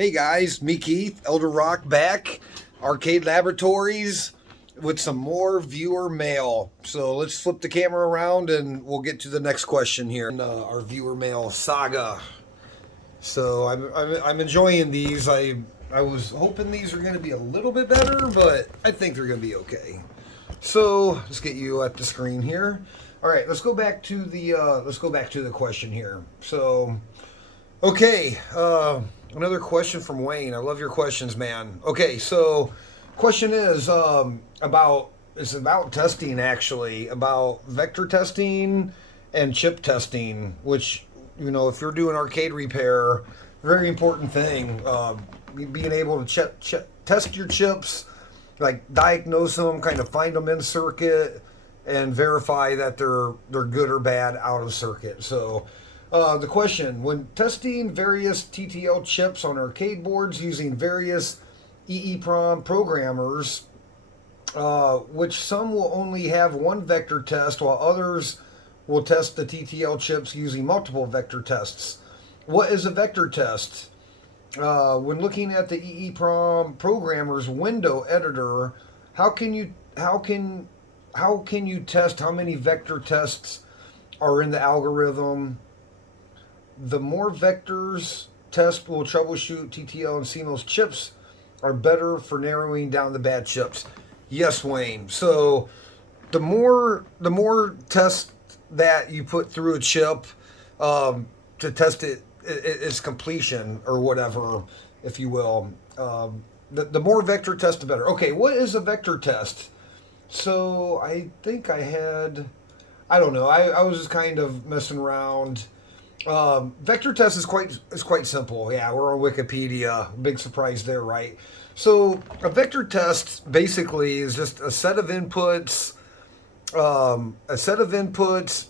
Hey guys, me Keith, Elder Rock back, Arcade Laboratories with some more viewer mail. So let's flip the camera around and we'll get to the next question here. Our viewer mail saga. So I'm enjoying these. I was hoping these are going to be a little bit better, but I think they're going to be okay. So let's get you at the screen here. All right, let's go back to the question here. So. Okay, another question from Wayne. I love your questions, man. Okay, so question is it's about testing actually, about vector testing and chip testing, which if you're doing arcade repair, very important thing. Being able to test your chips, like diagnose them, kind of find them in circuit, and verify that they're good or bad out of circuit. So. The question, when testing various TTL chips on arcade boards using various EEPROM programmers, which some will only have one vector test while others will test the TTL chips using multiple vector tests. What is a vector test? When looking at the EEPROM programmer's window editor, how can you test how many vector tests are in the algorithm? The more vectors test will troubleshoot TTL and CMOS chips are better for narrowing down the bad chips. Yes, Wayne. So the more tests that you put through a chip to test its completion or whatever, if you will, the more vector tests, the better. Okay, what is a vector test? So I think I don't know. I was just kind of messing around. Vector test is quite simple. Yeah, we're on Wikipedia. Big surprise there, right? So a vector test basically is just a set of inputs,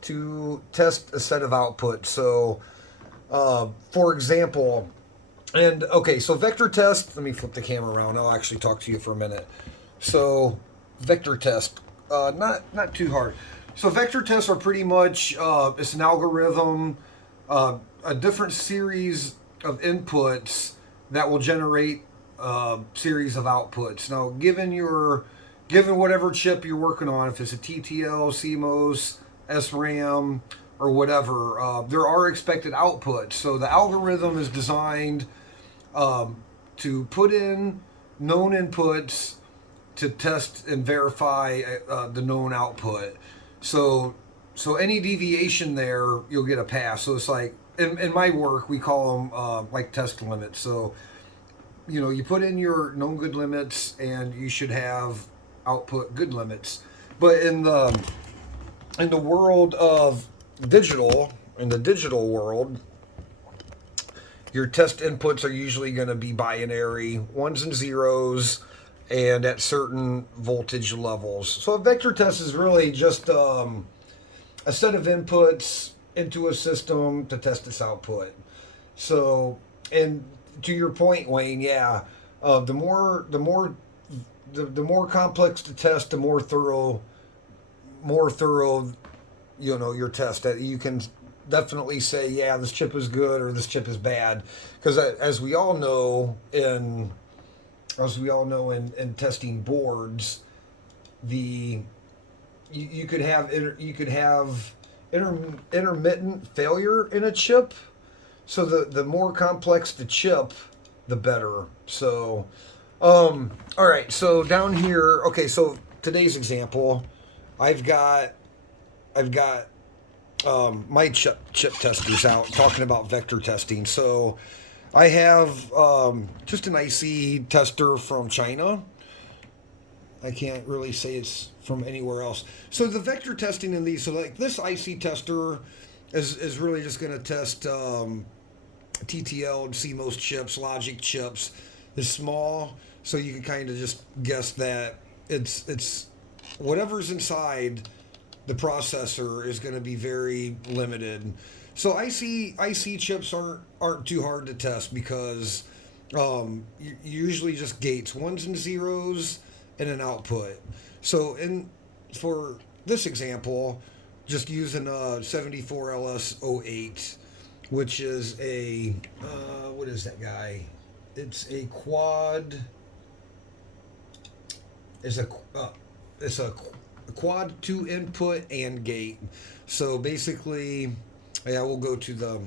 to test a set of outputs. So, for example, so vector test. Let me flip the camera around. I'll actually talk to you for a minute. So, vector test, not too hard. So vector tests are pretty much it's an algorithm. A different series of inputs that will generate a series of outputs. Now, given whatever chip you're working on, if it's a TTL, CMOS, SRAM, or whatever, there are expected outputs. So the algorithm is designed to put in known inputs to test and verify the known output. So any deviation there, you'll get a pass. So it's like, in my work, we call them like test limits. So, you put in your known good limits and you should have output good limits. But in the world of digital, in the digital world, your test inputs are usually going to be binary, ones and zeros, and at certain voltage levels. So a vector test is really just a set of inputs into a system to test its output. So, and to your point, Wayne, yeah, the more complex the test, the more thorough, your test. That you can definitely say, yeah, this chip is good or this chip is bad, because as we all know in testing boards, you could have intermittent failure in a chip. So the more complex the chip, the better. So, all right. So down here, okay. So today's example, I've got my chip testers out talking about vector testing. So I have just an IC tester from China. I can't really say it's from anywhere else. So the vector testing in these, so like this IC tester is really just going to test TTL and CMOS chips, logic chips. It's small, so you can kind of just guess that it's whatever's inside the processor is going to be very limited. So IC chips aren't too hard to test because you usually just gates, ones and zeros, and an output. So for this example, just using a 74LS08, which is a what is that guy? it's a quad. It's a it's a quad 2 input and gate. So basically, yeah, we'll go to the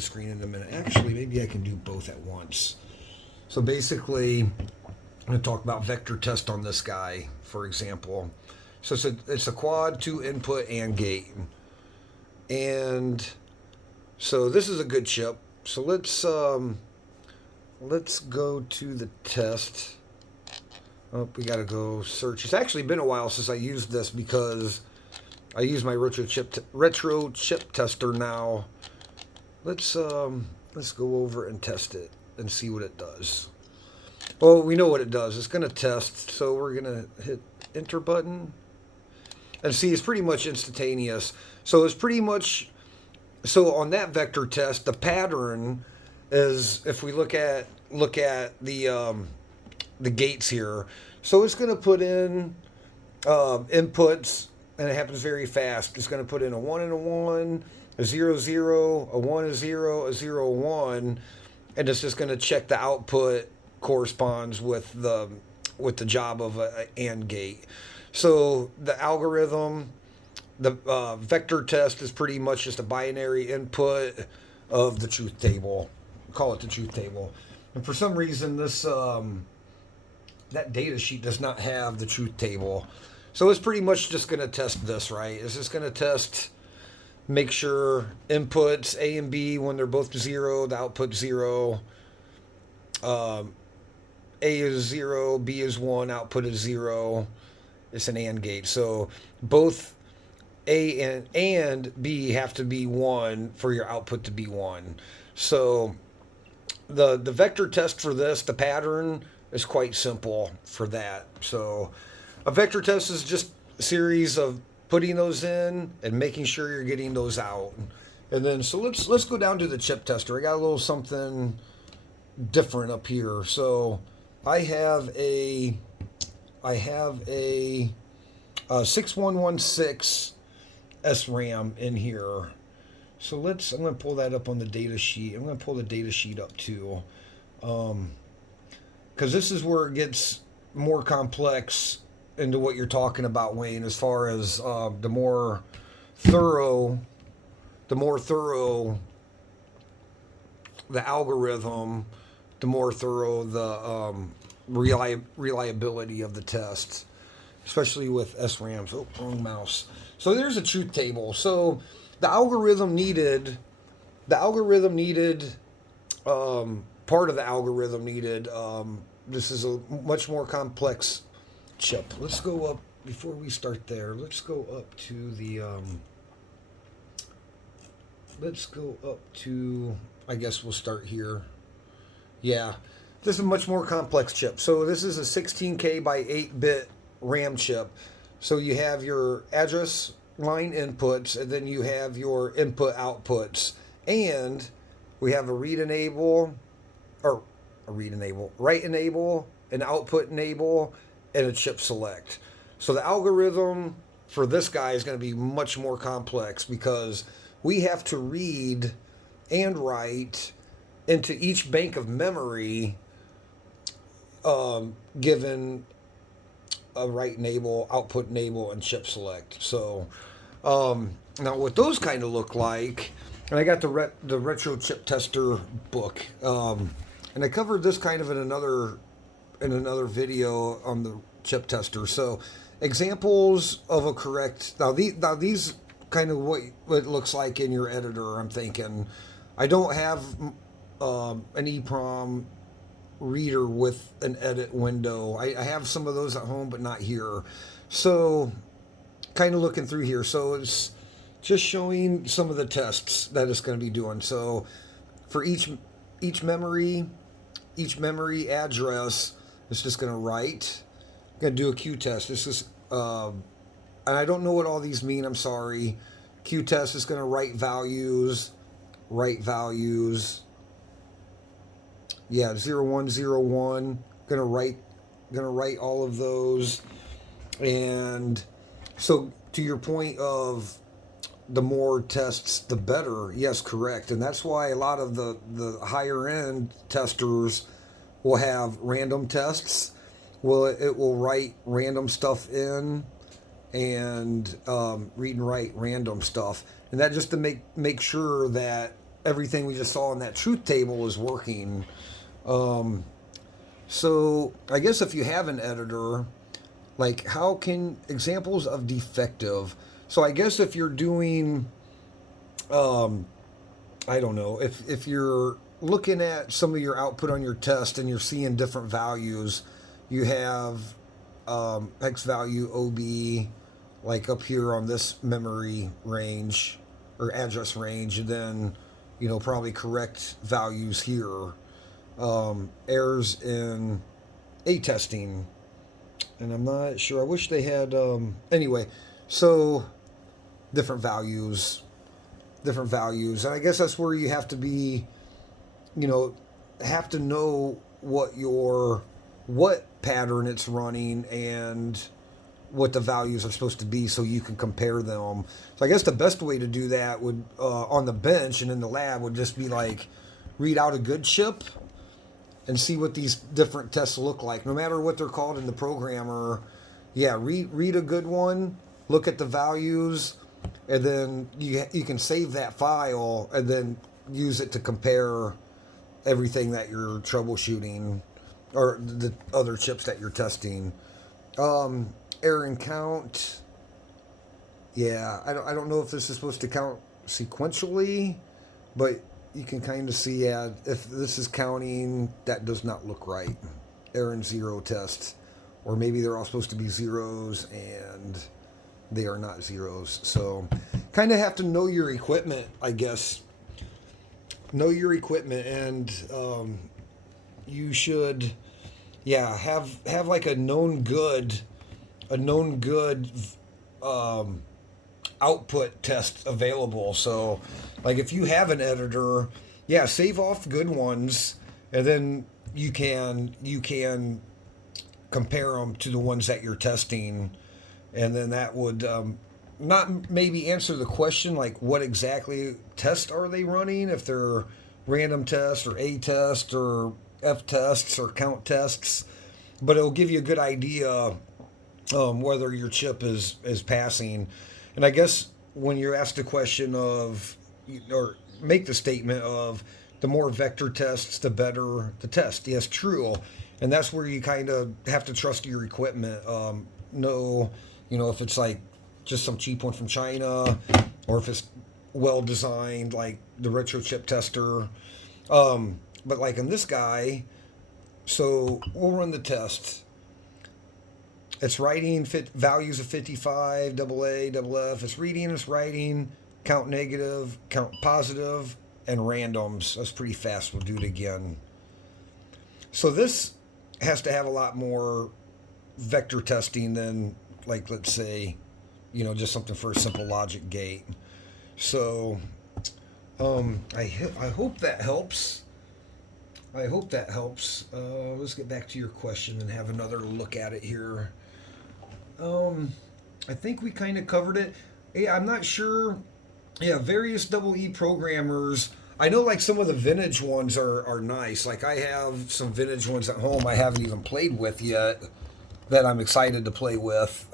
screen in a minute. Actually, maybe I can do both at once. So basically, I'm going to talk about vector test on this guy, for example. So it's a quad 2 input and gate. And so this is a good chip. So let's go to the test. Oh, we got to go search. It's actually been a while since I used this because I use my retro chip tester now. Let's go over and test it and see what it does. Well, we know what it does. It's going to test, so we're going to hit enter button. And see, it's pretty much instantaneous. So it's pretty much, so on that vector test, the pattern is, if we look at the gates here. So it's going to put in inputs, and it happens very fast. It's going to put in a 1 and a 1, a 0, 0, a 1, a 0, a 0, 1, and it's just going to check the output corresponds with the job of a AND gate. So the algorithm, the vector test is pretty much just a binary input of the truth table. Call it the truth table. And for some reason, this that data sheet does not have the truth table. So it's pretty much just going to test this, right? It's just going to test, make sure inputs A and B, when they're both 0, the output 0. A is 0, B is 1, output is 0. It's an AND gate. So both A and B have to be 1 for your output to be 1. So the vector test for this, the pattern, is quite simple for that. So a vector test is just a series of putting those in and making sure you're getting those out. And then, so let's go down to the chip tester. I got a little something different up here. So I have a 6116 SRAM in here. So I'm going to pull that up on the data sheet. I'm going to pull the data sheet up too. Because this is where it gets more complex into what you're talking about, Wayne, as far as the more thorough the algorithm, the more thorough the reliability of the test, especially with SRAMs. Oh, wrong mouse. So there's a truth table. So the algorithm needed part of the algorithm needed. This is a much more complex chip. Let's go up, before we start there, let's go up to the, I guess we'll start here. Yeah, this is a much more complex chip. So this is a 16K by 8-bit RAM chip. So you have your address line inputs, and then you have your input outputs. And we have a write enable, an output enable, and a chip select. So the algorithm for this guy is going to be much more complex because we have to read and write into each bank of memory given a write enable, output enable, and chip select. So now what those kind of look like, and I got the retro chip tester book, and I covered this kind of in another video on the chip tester. So examples of a correct, now these kind of what it looks like in your editor. I'm thinking I don't have an EEPROM reader with an edit window. I have some of those at home, but not here. So kind of looking through here. So it's just showing some of the tests that it's going to be doing. So for each memory address, it's just going to write. I'm going to do a Q test. This is, and I don't know what all these mean. I'm sorry. Q test is going to write values. Yeah, 0101. Gonna write all of those. And so to your point of the more tests, the better. Yes, correct. And that's why a lot of the higher end testers will have random tests. Well, it will write random stuff in and read and write random stuff, and that just to make sure that everything we just saw in that truth table is working. So I guess if you have an editor, like how can examples of defective? So I guess if you're doing, I don't know, if you're looking at some of your output on your test and you're seeing different values, you have X value OB like up here on this memory range or address range, and then probably correct values here. Errors in A testing, and I'm not sure. I wish they had. Anyway, so different values, and I guess that's where you have to be, have to know what pattern it's running and what the values are supposed to be so you can compare them. So I guess the best way to do that would on the bench and in the lab would just be like read out a good chip and see what these different tests look like, no matter what they're called in the programmer. Yeah, read a good one, look at the values, and then you can save that file and then use it to compare everything that you're troubleshooting or the other chips that you're testing. Error and count. Yeah, I don't know if this is supposed to count sequentially, but you can kind of see, if this is counting, that does not look right. Error and zero tests. Or maybe they're all supposed to be zeros and they are not zeros. So kind of have to know your equipment, I guess. Know your equipment, and you should, have like a known good output test available. So like if you have an editor, save off good ones, and then you can compare them to the ones that you're testing, and then that would not maybe answer the question like what exactly test are they running, if they're random tests or A tests or F tests or count tests, but it'll give you a good idea whether your chip is passing. And I guess when you're asked the question of, or make the statement of, the more vector tests, the better the test. Yes, true. And that's where you kind of have to trust your equipment. Know, if it's like just some cheap one from China, or if it's well designed, like the retro chip tester. But like in this guy, so we'll run the test. It's writing values of 55, double A, double F. It's reading, it's writing, count negative, count positive, and randoms. That's pretty fast. We'll do it again. So this has to have a lot more vector testing than, like, let's say, just something for a simple logic gate. So I hope that helps. Let's get back to your question and have another look at it here. I think we kind of covered it. Yeah, I'm not sure. Yeah, various double E programmers. I know like some of the vintage ones are nice. Like I have some vintage ones at home I haven't even played with yet that I'm excited to play with,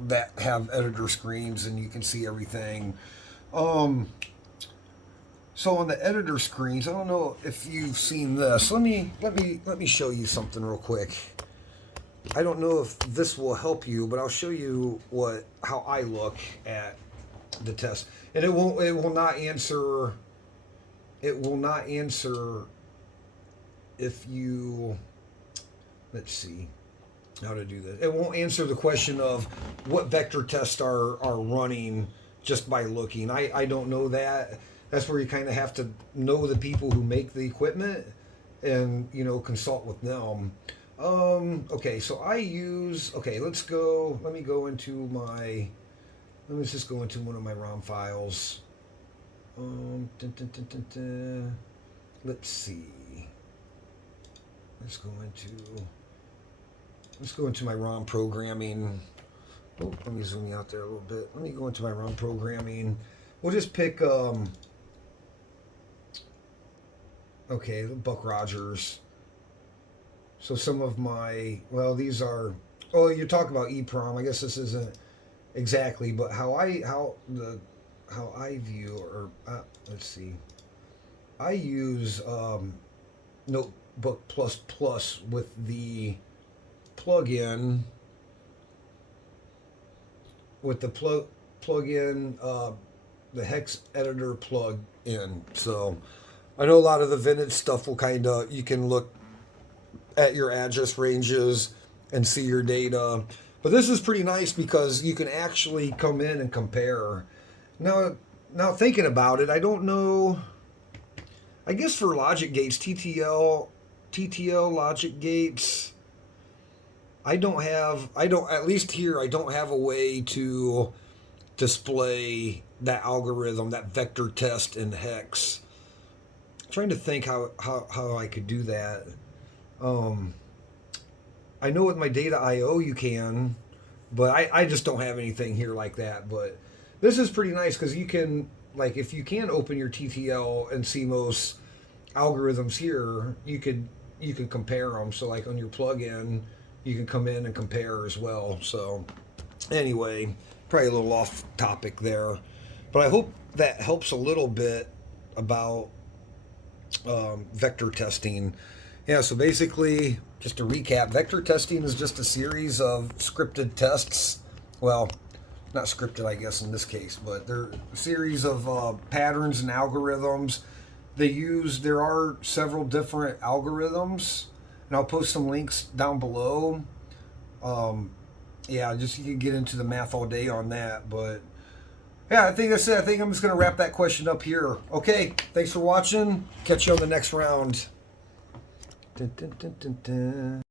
that have editor screens and you can see everything. So on the editor screens, I don't know if you've seen this. Let me show you something real quick. I don't know if this will help you, but I'll show you how I look at the test. And it will not answer if you, let's see how to do this. It won't answer the question of what vector tests are running just by looking. I don't know that. That's where you kind of have to know the people who make the equipment and, consult with them. Okay, so let me just go into one of my ROM files. Let's see. Let's go into my ROM programming. Oh, let me zoom you out there a little bit. Let me go into my ROM programming. We'll just pick, Buck Rogers. So some of my, well, these are, oh, you're talking about EEPROM. I guess this isn't exactly, but how I view, or let's see, I use Notebook Plus Plus with the plugin, with the plug-in, the hex editor plug-in. So I know a lot of the vintage stuff will kind of, you can look at your address ranges and see your data. But this is pretty nice because you can actually come in and compare. Now thinking about it, I don't know. I guess for logic gates, TTL logic gates, at least here, I don't have a way to display that algorithm, that vector test in hex. I'm trying to think how I could do that. I know with my data IO you can, but I just don't have anything here like that. But this is pretty nice because you can, like, if you can open your TTL and CMOS algorithms here, you could compare them. So like on your plugin, you can come in and compare as well. So anyway, probably a little off topic there, but I hope that helps a little bit about vector testing. Yeah, so basically, just to recap, vector testing is just a series of scripted tests. Well, not scripted, I guess, in this case, but they're a series of patterns and algorithms. There are several different algorithms, and I'll post some links down below. Yeah, just you can get into the math all day on that, but yeah, I think that's it. I think I'm just going to wrap that question up here. Okay, thanks for watching. Catch you on the next round. Dun, dun, dun, dun, dun.